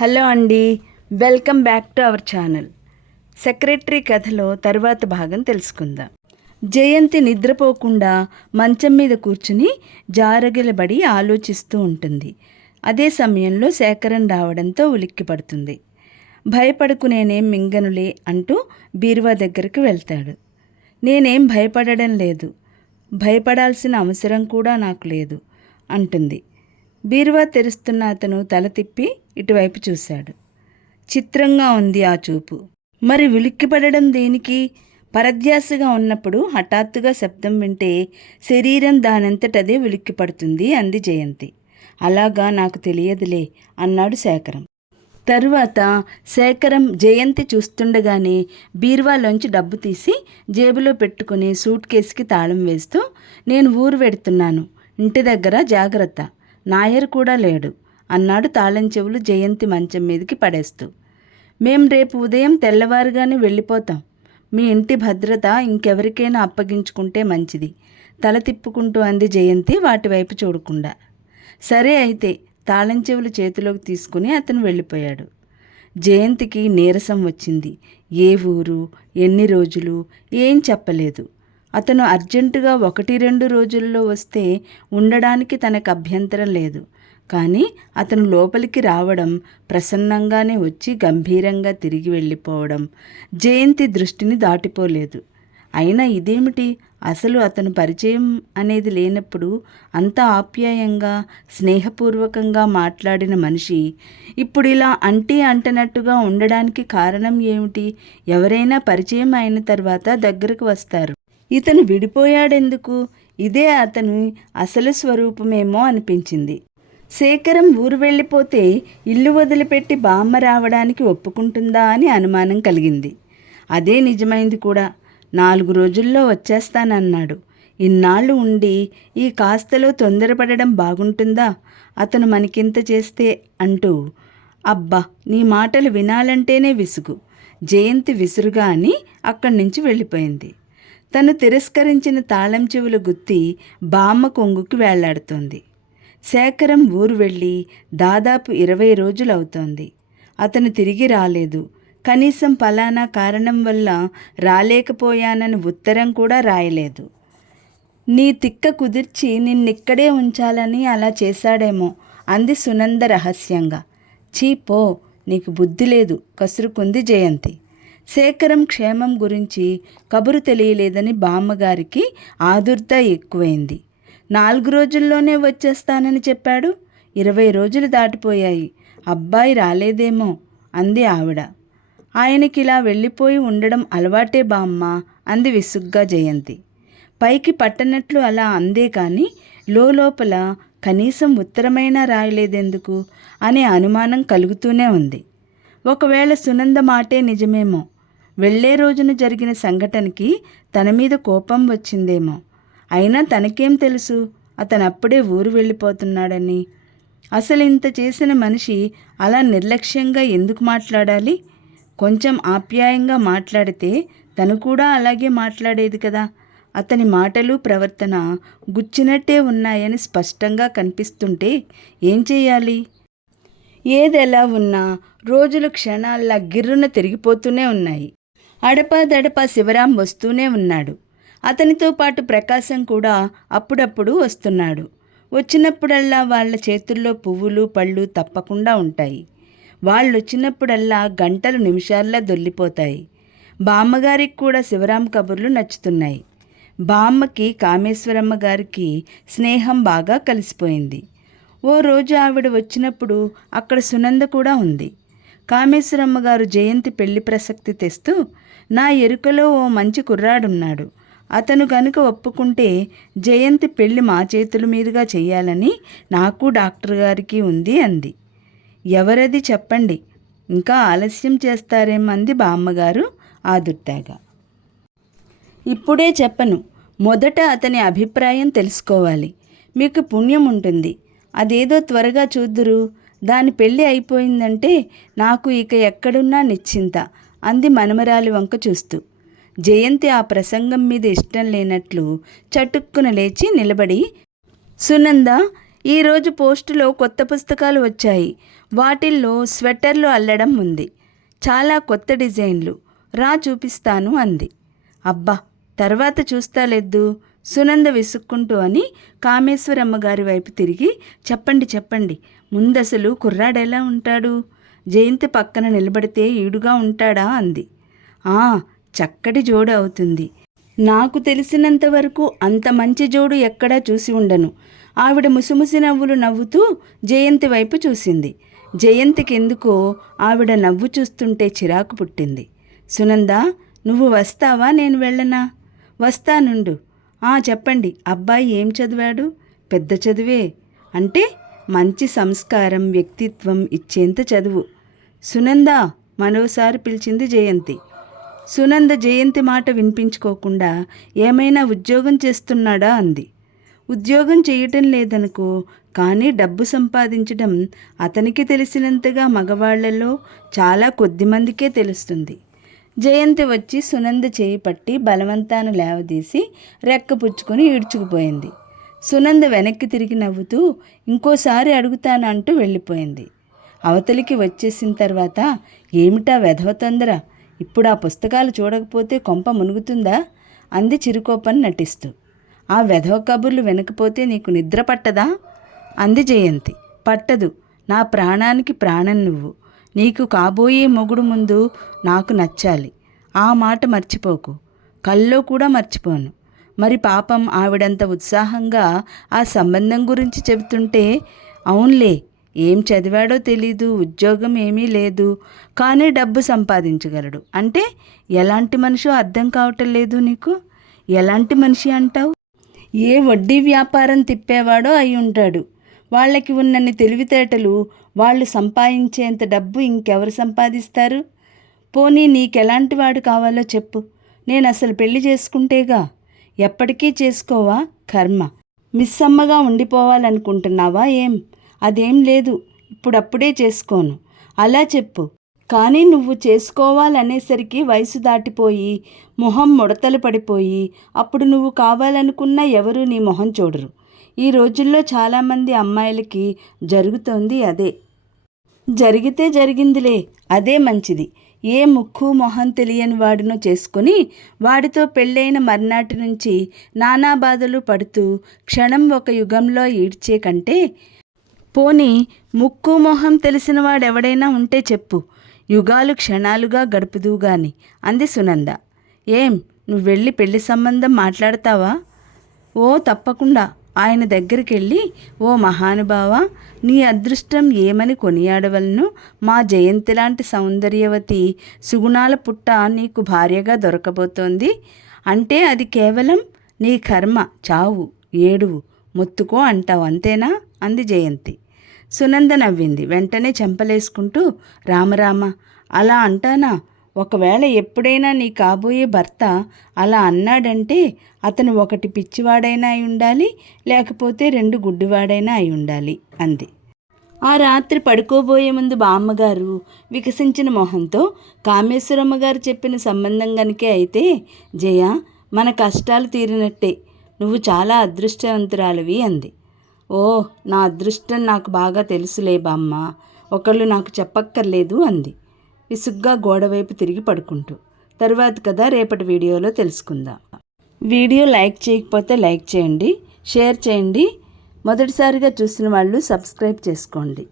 Hello అండి, welcome back to our channel. Secretary కథలో తరువాత భాగం తెలుసుకుందాం. జయంతి నిద్రపోకుండా మంచం మీద కూర్చుని జారగిలబడి ఆలోచిస్తూ ఉంటుంది. అదే సమయంలో శేఖరం రావడంతో ఉలిక్కి పడుతుంది. భయపడకు, నేనేం మింగనులే అంటూ బీరువా దగ్గరికి వెళ్తాడు. నేనేం భయపడడం లేదు, భయపడాల్సిన అవసరం కూడా నాకు లేదు అంటుంది. బీరువా తెరుస్తున్న అతను తల తిప్పి ఇటువైపు చూశాడు. చిత్రంగా ఉంది ఆ చూపు. మరి ఉలిక్కిపడడం దేనికి? పరధ్యాసగా ఉన్నప్పుడు హఠాత్తుగా శబ్దం వింటే శరీరం దానంతటదే ఉలిక్కిపడుతుంది అంది జయంతి. అలాగా, నాకు తెలియదులే అన్నాడు శేఖరం. తరువాత శేఖరం జయంతి చూస్తుండగానే బీరువాలోంచి డబ్బు తీసి జేబులో పెట్టుకుని సూట్ కేసుకి తాళం వేస్తూ, నేను ఊరు వెడుతున్నాను, ఇంటి దగ్గర జాగ్రత్త, నాయర్ కూడా లేడు అన్నాడు తాళం చెవులు జయంతి మంచం మీదకి పడేస్తూ. మేం రేపు ఉదయం తెల్లవారుగానే వెళ్ళిపోతాం. మీ ఇంటి భద్రత ఇంకెవరికైనా అప్పగించుకుంటే మంచిది తల తిప్పుకుంటూ అంది జయంతి వాటివైపు చూడకుండా. సరే అయితే, తాళం చెవులు చేతిలోకి తీసుకుని అతను వెళ్ళిపోయాడు. జయంతికి నీరసం వచ్చింది. ఏ ఊరు, ఎన్ని రోజులు ఏం చెప్పలేదు. అతను అర్జెంటుగా 1-2 రోజుల్లో వస్తే ఉండడానికి తనకు అభ్యంతరం లేదు. కానీ అతను లోపలికి రావడం, ప్రసన్నంగానే వచ్చి గంభీరంగా తిరిగి వెళ్ళిపోవడం జయంతి దృష్టిని దాటిపోలేదు. అయినా ఇదేమిటి, అసలు అతను పరిచయం అనేది లేనప్పుడు అంత ఆప్యాయంగా స్నేహపూర్వకంగా మాట్లాడిన మనిషి ఇప్పుడు ఇలా అంటనట్టుగా ఉండడానికి కారణం ఏమిటి? ఎవరైనా పరిచయం అయిన తర్వాత దగ్గరకు వస్తారు. ఇతను విడిపోయాడెందుకు? ఇదే అతని అసలు స్వరూపమేమో అనిపించింది. శేఖరం ఊరు వెళ్ళిపోతే ఇల్లు వదిలిపెట్టి బామ్మ రావడానికి ఒప్పుకుంటుందా అని అనుమానం కలిగింది. అదే నిజమైంది కూడా. 4 రోజుల్లో వచ్చేస్తానన్నాడు. ఇన్నాళ్ళు ఉండి ఈ కాస్తలో తొందరపడడం బాగుంటుందా? అతను మనకింత చేస్తే అంటూ. అబ్బా, నీ మాటలు వినాలంటేనే విసుగు. జయంతి విసురుగా అని అక్కడి నుంచి వెళ్ళిపోయింది. తను తిరస్కరించిన తాళం చెవుల గుత్తి బామ్మ కొంగుకి వేళ్లాడుతోంది. శేఖరం ఊరు వెళ్ళి దాదాపు 20 రోజులవుతోంది. అతను తిరిగి రాలేదు. కనీసం ఫలానా కారణం వల్ల రాలేకపోయానని ఉత్తరం కూడా రాయలేదు. నీ తిక్క కుదిర్చి నిన్నిక్కడే ఉంచాలని అలా చేశాడేమో అంది సునంద రహస్యంగా. చీపో, నీకు బుద్ధి లేదు కసురుకుంది జయంతి. శేఖరం క్షేమం గురించి కబురు తెలియలేదని బామ్మగారికి ఆదుర్ద ఎక్కువైంది. 4 రోజుల్లోనే వచ్చేస్తానని చెప్పాడు. 20 రోజులు దాటిపోయాయి. అబ్బాయి రాలేదేమో అంది ఆవిడ. ఆయనకిలా వెళ్ళిపోయి ఉండడం అలవాటే బామ్మ అంది విసుగ్గా జయంతి. పైకి పట్టనట్లు అలా అందే కానీ లోపల కనీసం ఉత్తరమైనా రాయలేదెందుకు అనే అనుమానం కలుగుతూనే ఉంది. ఒకవేళ సునంద మాటే నిజమేమో. వెళ్లే రోజున జరిగిన సంఘటనకి తన మీద కోపం వచ్చిందేమో. అయినా తనకేం తెలుసు అతనప్పుడే ఊరు వెళ్ళిపోతున్నాడని? అసలు ఇంత చేసిన మనిషి అలా నిర్లక్ష్యంగా ఎందుకు మాట్లాడాలి? కొంచెం ఆప్యాయంగా మాట్లాడితే తను కూడా అలాగే మాట్లాడేది కదా. అతని మాటలు ప్రవర్తన గుచ్చినట్టే ఉన్నాయని స్పష్టంగా కనిపిస్తుంటే ఏం చేయాలి? ఏదెలా ఉన్నా రోజులు క్షణాల్లా గిర్రున తిరిగిపోతూనే ఉన్నాయి. అడపాదడపా శివరాం వస్తూనే ఉన్నాడు. అతనితో పాటు ప్రకాశం కూడా అప్పుడప్పుడు వస్తున్నాడు. వచ్చినప్పుడల్లా వాళ్ళ చేతుల్లో పువ్వులు పళ్ళు తప్పకుండా ఉంటాయి. వాళ్ళొచ్చినప్పుడల్లా గంటలు నిమిషాల్లా దొల్లిపోతాయి. బామ్మగారికి కూడా శివరాం కబుర్లు నచ్చుతున్నాయి. బామ్మకి కామేశ్వరమ్మ గారికి స్నేహం బాగా కలిసిపోయింది. ఓ రోజు ఆవిడ వచ్చినప్పుడు అక్కడ సునంద కూడా ఉంది. కామేశ్వరమ్మ గారు జయంతి పెళ్లి ప్రసక్తి తెస్తూ, నా ఎరుకలో ఓ మంచి కుర్రాడున్నాడు, అతను గనుక ఒప్పుకుంటే జయంతి పెళ్లి మా చేతుల మీదుగా చెయ్యాలని నాకు డాక్టర్ గారికి ఉంది అంది. ఎవరది చెప్పండి, ఇంకా ఆలస్యం చేస్తారేమంది బామ్మగారు ఆదుర్దాగా. ఇప్పుడే చెప్పను, మొదట అతని అభిప్రాయం తెలుసుకోవాలి. మీకు పుణ్యం ఉంటుంది. అదేదో త్వరగా చూద్దురు. దాని పెళ్ళి అయిపోయిందంటే నాకు ఇక ఎక్కడున్నా నిశ్చింత అంది మనమరాలి వంక చూస్తూ. జయంతి ఆ ప్రసంగం మీద ఇష్టం లేనట్లు చటుక్కున లేచి నిలబడి, సునంద, ఈరోజు పోస్టులో కొత్త పుస్తకాలు వచ్చాయి. వాటిల్లో స్వెటర్లు అల్లడం ఉంది. చాలా కొత్త డిజైన్లు. రా చూపిస్తాను అంది. అబ్బా, తర్వాత చూస్తాలెద్దు సునంద విసుక్కుంటూ అని కామేశ్వరమ్మ గారి వైపు తిరిగి చెప్పండి చెప్పండి, ముందసలు కుర్రాడెలా ఉంటాడు? జయంతి పక్కన నిలబడితే ఈడుగా ఉంటాడా అంది. చక్కటి జోడు అవుతుంది. నాకు తెలిసినంత వరకు అంత మంచి జోడు ఎక్కడా చూసి ఉండను. ఆవిడ ముసిముసి నవ్వులు నవ్వుతూ జయంతి వైపు చూసింది. జయంతికి ఎందుకో ఆవిడ నవ్వు చూస్తుంటే చిరాకు పుట్టింది. సునంద, నువ్వు వస్తావా, నేను వెళ్ళనా? వస్తానుండు. చెప్పండి, అబ్బాయి ఏం చదివాడు? పెద్ద చదువే. అంటే మంచి సంస్కారం వ్యక్తిత్వం ఇచ్చేంత చదువు. సునంద మరోసారి పిలిచింది జయంతి. సునంద జయంతి మాట వినిపించుకోకుండా ఏమైనా ఉద్యోగం చేస్తున్నాడా అంది. ఉద్యోగం చేయటం లేదనుకో, కానీ డబ్బు సంపాదించడం అతనికి తెలిసినంతగా మగవాళ్లలో చాలా కొద్దిమందికే తెలుస్తుంది. జయంతి వచ్చి సునంద చేయి పట్టి బలవంతాన లేవదీసి రెక్కపుచ్చుకొని ఈడ్చుకుపోయింది. సునంద వెనక్కి తిరిగి నవ్వుతూ ఇంకోసారి అడుగుతానంటూ వెళ్ళిపోయింది. అవతలికి వచ్చేసిన తర్వాత ఏమిటా వెధవ తొందర, ఇప్పుడు ఆ పుస్తకాలు చూడకపోతే కొంప మునుగుతుందా అంది చిరుకోపని నటిస్తూ. ఆ వెధవ కబుర్లు వినకపోతే నీకు నిద్ర పట్టదా అంది జయంతి. పట్టదు. నా ప్రాణానికి ప్రాణం నువ్వు. నీకు కాబోయే మొగుడు ముందు నాకు నచ్చాలి. ఆ మాట మర్చిపోకు. కల్లో కూడా మర్చిపోను. మరి పాపం ఆవిడంత ఉత్సాహంగా ఆ సంబంధం గురించి చెబుతుంటే, అవునులే, ఏం చదివాడో తెలీదు, ఉద్యోగం ఏమీ లేదు, కానీ డబ్బు సంపాదించగలడు అంటే ఎలాంటి మనిషో అర్థం కావటం లేదు నీకు. ఎలాంటి మనిషి అంటావు? ఏ వడ్డీ వ్యాపారం తిప్పేవాడో అయి ఉంటాడు. వాళ్ళకి ఉన్నన్ని తెలివితేటలు వాళ్ళు సంపాదించేంత డబ్బు ఇంకెవరు సంపాదిస్తారు? పోనీ నీకెలాంటి వాడు కావాలో చెప్పు. నేను అసలు పెళ్లి చేసుకుంటేగా. ఎప్పటికీ చేసుకోవా? కర్మ. మిస్సమ్మగా ఉండిపోవాలనుకుంటున్నావా ఏం? అదేం లేదు, ఇప్పుడప్పుడే చేసుకోను. అలా చెప్పు. కానీ నువ్వు చేసుకోవాలనేసరికి వయసు దాటిపోయి మొహం ముడతలు పడిపోయి అప్పుడు నువ్వు కావాలనుకున్నా ఎవరూ నీ మొహం చూడరు. ఈ రోజుల్లో చాలామంది అమ్మాయిలకి జరుగుతోంది అదే. జరిగితే జరిగిందిలే, అదే మంచిది. ఏ ముక్కు మొహం తెలియని వాడినో చేసుకుని వాడితో పెళ్ళైన మర్నాటి నుంచి నానా బాధలు పడుతూ క్షణం ఒక యుగంలో ఈడ్చే కంటే, పోనీ ముక్కు మొహం తెలిసిన వాడెవడైనా ఉంటే చెప్పు, యుగాలు క్షణాలుగా గడుపుదూ గాని అంది సునంద. ఏం, నువ్వు వెళ్ళి పెళ్లి సంబంధం మాట్లాడతావా? తప్పకుండా. ఆయన దగ్గరికి వెళ్ళి, ఓ మహానుభావ, నీ అదృష్టం ఏమని కొనియాడవలను? మా జయంతి లాంటి సౌందర్యవతి సుగుణాల పుట్ట నీకు భార్యగా దొరకబోతోంది అంటే అది కేవలం నీ కర్మ, చావు, ఏడువు, మొత్తుకో అంటావు, అంతేనా అంది జయంతి. సునంద నవ్వింది. వెంటనే చెంపలేసుకుంటూ, రామరామ, అలా అంటానా? ఒకవేళ ఎప్పుడైనా నీ కాబోయే భర్త అలా అన్నాడంటే అతను ఒకటి పిచ్చివాడైనా అయి ఉండాలి, లేకపోతే 2 గుడ్డివాడైనా అయి ఉండాలి అంది. ఆ రాత్రి పడుకోబోయే ముందు బామ్మగారు వికసించిన మొహంతో, కామేశ్వరమ్మ గారు చెప్పిన సంబంధం గనుకే అయితే జయ, మన కష్టాలు తీరినట్టే. నువ్వు చాలా అదృష్టవంతురాలివి అంది. నా అదృష్టం నాకు బాగా తెలుసులే బామ్మ, ఒకళ్ళు నాకు చెప్పక్కర్లేదు అంది విసుగ్గా గోడవైపు తిరిగి పడుకుంటూ. తర్వాత కదా రేపటి వీడియోలో తెలుసుకుందాం. వీడియో లైక్ చేయకపోతే లైక్ చేయండి, షేర్ చేయండి. మొదటిసారిగా చూసిన వాళ్ళు సబ్స్క్రైబ్ చేసుకోండి.